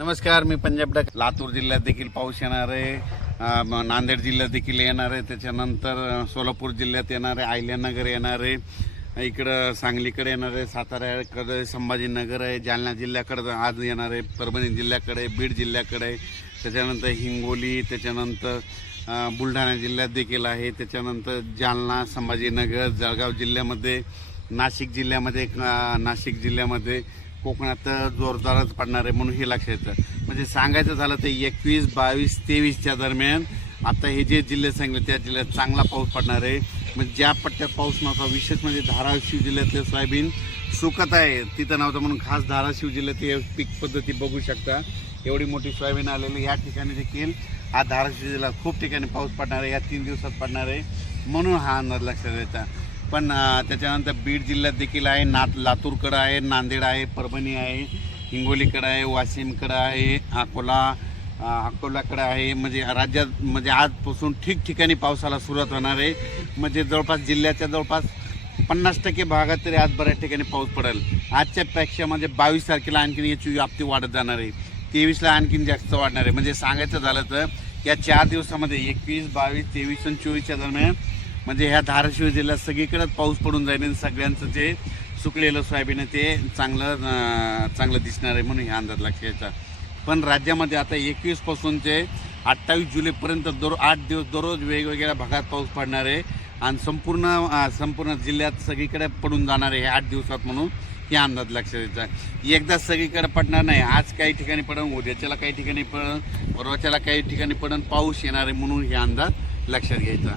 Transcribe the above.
नमस्कार मी पंजाब डाक लातूर जिल्ह्यात देखील पाऊस येणार आहे नांदेड जिल्ह्यात देखील येणार आहे त्याच्यानंतर सोलापूर जिल्ह्यात येणार आहे आयल्यानगर येणार आहे इकडं सांगलीकडे येणार आहे साताऱ्याकडे संभाजीनगर आहे जालना जिल्ह्याकडं आज येणार आहे परभणी जिल्ह्याकडे बीड जिल्ह्याकडे त्याच्यानंतर हिंगोली त्याच्यानंतर बुलढाणा जिल्ह्यात देखील आहे त्याच्यानंतर जालना संभाजीनगर जळगाव जिल्ह्यामध्ये नाशिक जिल्ह्यामध्ये नाशिक जिल्ह्यामध्ये कोकणात जोरदारच पडणार आहे म्हणून हे लक्षात येतं म्हणजे सांगायचं झालं तर एकवीस बावीस तेवीसच्या दरम्यान आता हे जे जिल्हे सांगितले त्या जिल्ह्यात चांगला पाऊस पडणार आहे म्हणजे ज्या पट्ट्यात पाऊस नव्हता विशेष म्हणजे धाराशिव जिल्ह्यातले सोयाबीन सुकत आहे तिथं नव्हतं म्हणून खास धाराशिव जिल्ह्यात पीक पद्धती बघू शकता एवढी मोठी सोयाबीन आलेली या ठिकाणी देखील हा धाराशिव जिल्ह्यात खूप ठिकाणी पाऊस पडणार आहे या तीन दिवसात पडणार आहे म्हणून हा अंदाज लक्षात येतात पण त्याच्यानंतर बीड जिल्ह्यात देखील आहे नात लातूरकडं आहे नांदेड आहे परभणी आहे हिंगोलीकडं आहे वाशिमकडं आहे अकोला अकोलाकडं आहे म्हणजे राज्यात म्हणजे आजपासून ठिकठिकाणी पावसाला सुरुवात होणार आहे म्हणजे जवळपास जिल्ह्याच्या जवळपास पन्नास टक्के भागात तरी आज बऱ्याच ठिकाणी पाऊस पडेल आजच्यापेक्षा म्हणजे बावीस तारखेला आणखीन याची व्याप्ती वाढत जाणार आहे तेवीसला आणखीन जास्त वाढणार आहे म्हणजे सांगायचं झालं तर या चार दिवसामध्ये एकवीस बावीस तेवीस आणि चोवीसच्या दरम्यान म्हणजे ह्या धाराशिव जिल्ह्यात सगळीकडंच पाऊस पडून जाईल आणि सगळ्यांचं जे सुकलेलं सोयाबीन आहे ते चांगलं चांगलं दिसणार आहे म्हणून ह्या अंदाज लक्ष द्यायचा पण राज्यामध्ये आता एकवीसपासून ते अठ्ठावीस जुलैपर्यंत दर आठ दिवस दररोज वेगवेगळ्या भागात पाऊस पडणार आहे आणि संपूर्ण संपूर्ण जिल्ह्यात सगळीकडे पडून जाणार आहे हे आठ दिवसात म्हणून हे अंदाज लक्षात द्यायचा एकदा सगळीकडे पडणार नाही आज काही ठिकाणी पडून उद्याच्याला काही ठिकाणी पडून परवाच्याला काही ठिकाणी पडून पाऊस येणार आहे म्हणून हे अंदाज लक्षात घ्यायचा